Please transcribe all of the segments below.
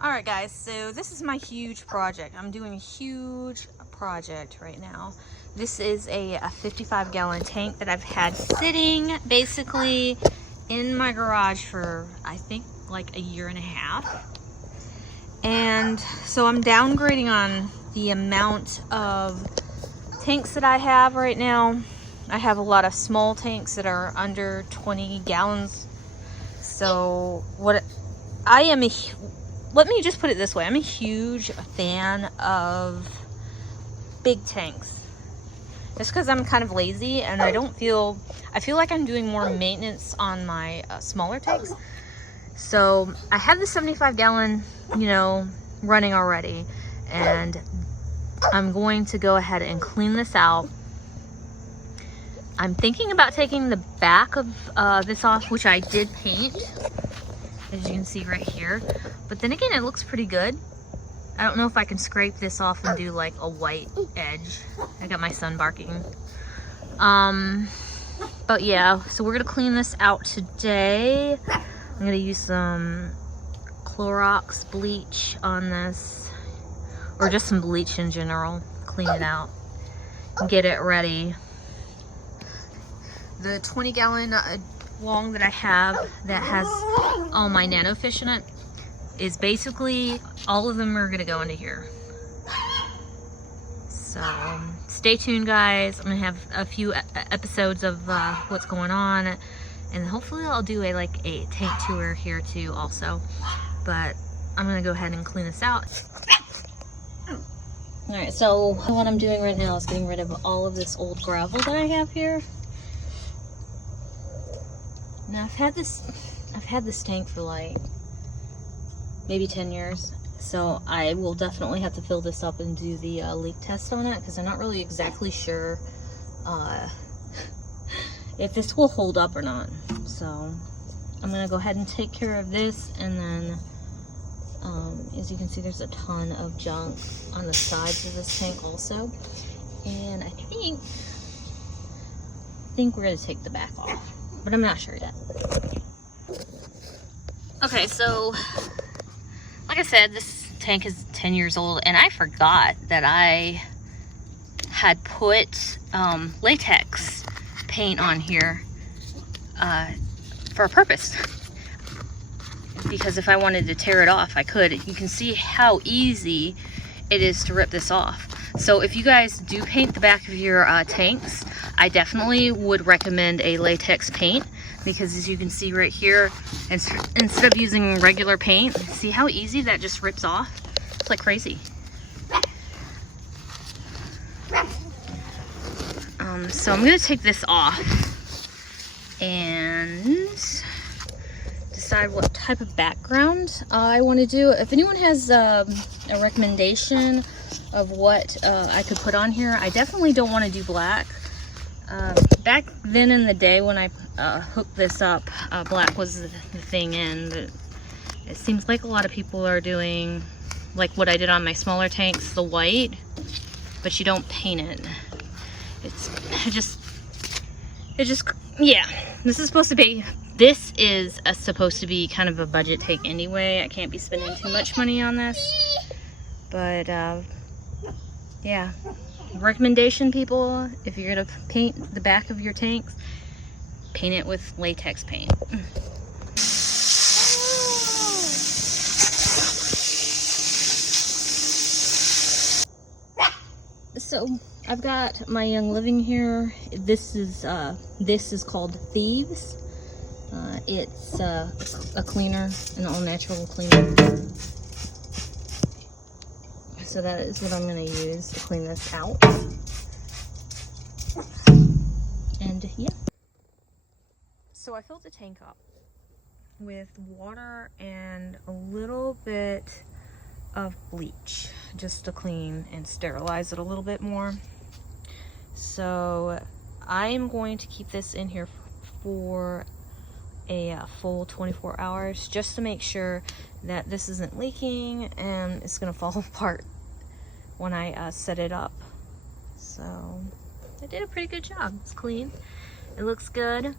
Alright guys, so this is my huge project. I'm doing a huge project right now. This is a 55-gallon tank that I've had sitting basically in my garage for I think like a year and a half. And so I'm downgrading on the amount of tanks that I have right now. I have a lot of small tanks that are under 20 gallons. So let me just put it this way. I'm a huge fan of big tanks. Just because I'm kind of lazy and I feel like I'm doing more maintenance on my smaller tanks. So I have the 75-gallon, running already. And I'm going to go ahead and clean this out. I'm thinking about taking the back of this off, which I did paint, as you can see right here. But then again, it looks pretty good. I don't know if I can scrape this off and do like a white edge. I got my son barking. But yeah, so we're gonna clean this out today. I'm gonna use some Clorox bleach on this, or just some bleach in general. Clean it out and get it ready. The 20-gallon long that I have that has all my nano fish in it is basically all of them are gonna go into here. So stay tuned, guys. I'm gonna have a few episodes of what's going on, and hopefully I'll do a tank tour here too also. But I'm gonna go ahead and clean this out. All right, so what I'm doing right now is getting rid of all of this old gravel that I have here. Now I've had this tank for like maybe 10 years, so I will definitely have to fill this up and do the leak test on it, because I'm not really exactly sure if this will hold up or not. So I'm gonna go ahead and take care of this, and then as you can see, there's a ton of junk on the sides of this tank also, and I think we're gonna take the back off, but I'm not sure yet. Okay, so like I said, this tank is 10 years old, and I forgot that I had put latex paint on here for a purpose. Because if I wanted to tear it off, I could. You can see how easy it is to rip this off. So if you guys do paint the back of your tanks, I definitely would recommend a latex paint, because as you can see right here, instead of using regular paint, see how easy that just rips off? It's like crazy. So I'm gonna take this off and decide what type of background I want to do. If anyone has a recommendation of what I could put on here, I definitely don't want to do black. Back then in the day when I hooked this up, black was the thing, and it seems like a lot of people are doing like what I did on my smaller tanks, the white, but you don't paint it. Yeah, this is supposed to be kind of a budget tank anyway. I can't be spending too much money on this, but yeah, recommendation, people, if you're gonna paint the back of your tanks, paint it with latex paint. So I've got my Young Living here. This is called Thieves. It's a cleaner, an all-natural cleaner. So that is what I'm going to use to clean this out. And yeah. So I filled the tank up with water and a little bit of bleach, just to clean and sterilize it a little bit more. So I'm going to keep this in here for a full 24 hours, just to make sure that this isn't leaking and it's gonna fall apart when I set it up. So I did a pretty good job. It's clean, it looks good,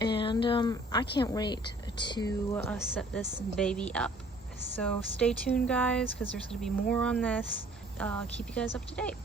and I can't wait to set this baby up. So stay tuned, guys, because there's going to be more on this. Keep you guys up to date.